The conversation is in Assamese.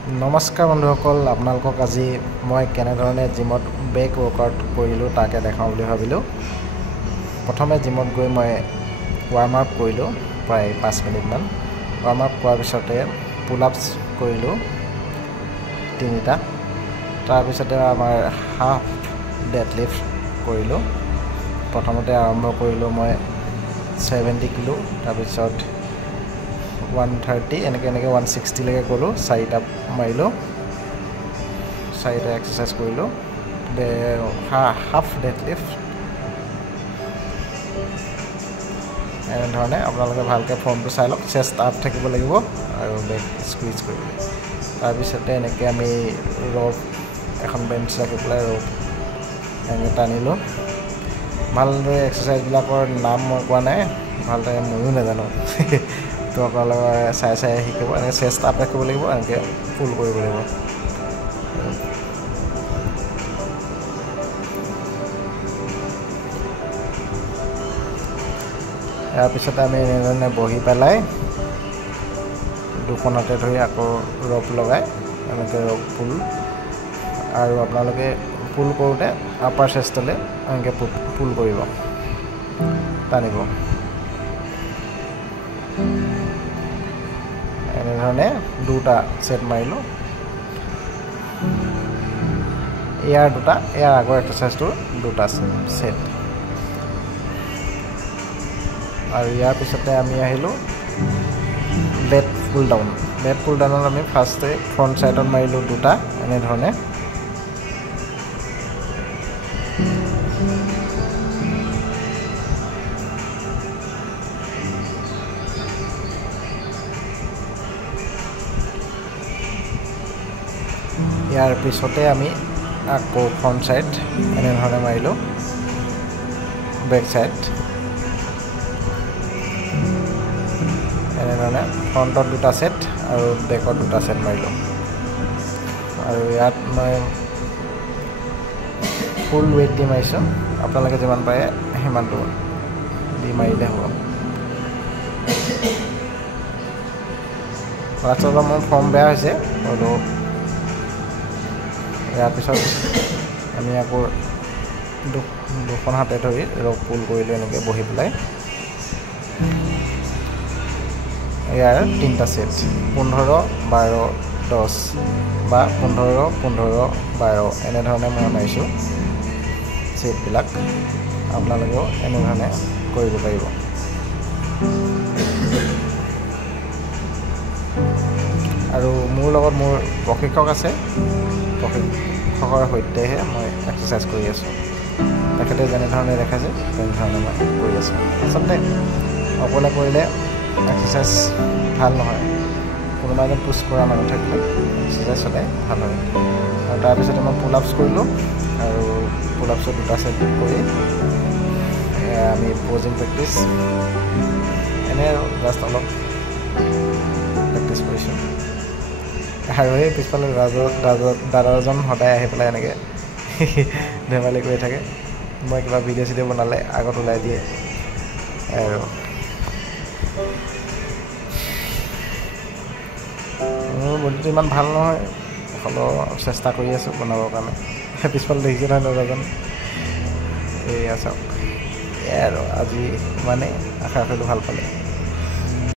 নমস্কাৰ বন্ধুসকল, আপোনালোকক আজি মই কেনেধৰণে জিমত বেক ৱৰ্কআউট কৰিলোঁ তাকে দেখাওঁ বুলি ভাবিলোঁ। প্ৰথমে জিমত গৈ মই ৱাৰ্ম আপ কৰিলোঁ প্ৰায় 5 মিনিটমান। ৱাৰ্ম আপ কৰাৰ পিছতে পুল আপছ কৰিলোঁ 3টা। তাৰপিছতে আমাৰ হাফ ডেডলিফ্ট কৰিলোঁ। প্ৰথমতে আৰম্ভ কৰিলোঁ মই 70 কিলো, তাৰপিছত 130 এনেকৈ 160 লৈকে গ'লোঁ। 4টা মাৰিলোঁ, 4টা এক্সাৰচাইজ কৰিলোঁ। হাফ ডেডলিফ্ট এনেধৰণে আপোনালোকে ভালকৈ ফৰ্মটো চাই লওক। চেষ্ট আপ থাকিব লাগিব আৰু বেক স্কুইজ কৰিব লাগিব। তাৰপিছতে এনেকৈ আমি ৰ'প এখন বেঞ্চ ৰাখি পেলাই ৰ'প এনেকৈ টানিলোঁ। ভালদৰে এক্সাৰচাইজবিলাকৰ নাম মই কোৱা নাই, ভালদৰে ময়ো নাজানো তো আপোনালোকে চাই শিকিব। এনেকৈ চেষ্ট আপ ৰাখিব লাগিব, এনেকৈ ফুল কৰিব লাগিব। ইয়াৰ পিছতে আমি এনেধৰণে বহি পেলাই দুখন হাতে ধৰি আকৌ ৰ'প লগাই এনেকৈ ৰ'প পুল, আৰু আপোনালোকে পুল কৰোঁতে আপাৰ চেষ্টলৈ এনেকৈ পুল কৰিব, টানিব। এনেধৰণে 2টা ছেট মাৰিলোঁ। ইয়াৰ আগৰ এক্সাৰচাইজটোৰ 2টা ছেট। আৰু ইয়াৰ পিছতে আমি আহিলোঁ লেট পুল ডাউন। লেট পুল ডাউনত আমি ফাৰ্ষ্টে ফ্ৰণ্ট ছাইডত মাৰিলোঁ 2টা এনেধৰণে। ইয়াৰ পিছতে আমি আকৌ ফ্ৰণ্ট ছাইড এনেধৰণে মাৰিলোঁ, বেক ছাইড এনেধৰণে ফ্ৰণ্টত 2টা ছেট আৰু বেকত 2টা ছেট মাৰিলোঁ। আৰু ইয়াত মই ফুল ৱেইট দি মাৰিছোঁ, আপোনালোকে যিমান পাৰে সিমানটো দি মাৰিলে হ'ব। লাষ্টত মোৰ ফৰ্ম বেয়া হৈছে আৰু ইয়াৰ পিছত আমি আকৌ দুখন হাতে ধৰি ৰ'প পুল কৰিলোঁ এনেকৈ বহি পেলাই। ইয়াৰ 3টা ছেট 15, 12, 10 বা 15, 15, 12 এনেধৰণে মই মাৰিছোঁ ছেটবিলাক। আপোনালোকেও এনেধৰণে কৰিব পাৰিব। আৰু মোৰ লগত মোৰ প্ৰশিক্ষক আছে, প্ৰশিক্ষকৰ সৈতেহে মই এক্সাৰচাইজ কৰি আছোঁ। তেখেতে যেনেধৰণে দেখাইছে তেনেধৰণে মই কৰি আছোঁ। আচলতে অকলে কৰিলে এক্সাৰচাইজ ভাল নহয়, কোনোবা এজন পুছ কৰা মানুহ থাকিলে এক্সাৰচাইজ সদায় ভাল হয়। আৰু তাৰপিছতে মই পুল আপছ কৰিলোঁ, আৰু পুল আপছত 2টা ছেট কৰি আমি প'জিং প্ৰেক্টিছ এনেই আৰু জাষ্ট অলপ প্ৰেক্টিছ কৰিছোঁ। আৰু সেই পিছফালে দাদাজন সদায় আহি পেলাই এনেকৈ ধেমালি কৰি থাকে। মই কিবা ভিডিঅ' চিডিঅ' বনালে আগত ওলাই দিয়ে। আৰু মোৰ বডিটো ইমান ভাল নহয়, হ'লেও চেষ্টা কৰি আছোঁ বনাবৰ কাৰণে। পিছফালে দেখিছে নহয় দাদাজন, এয়া চাওক। এয়াই আৰু আজি ইমানেই, আশা কৰিলোঁ ভাল পালে।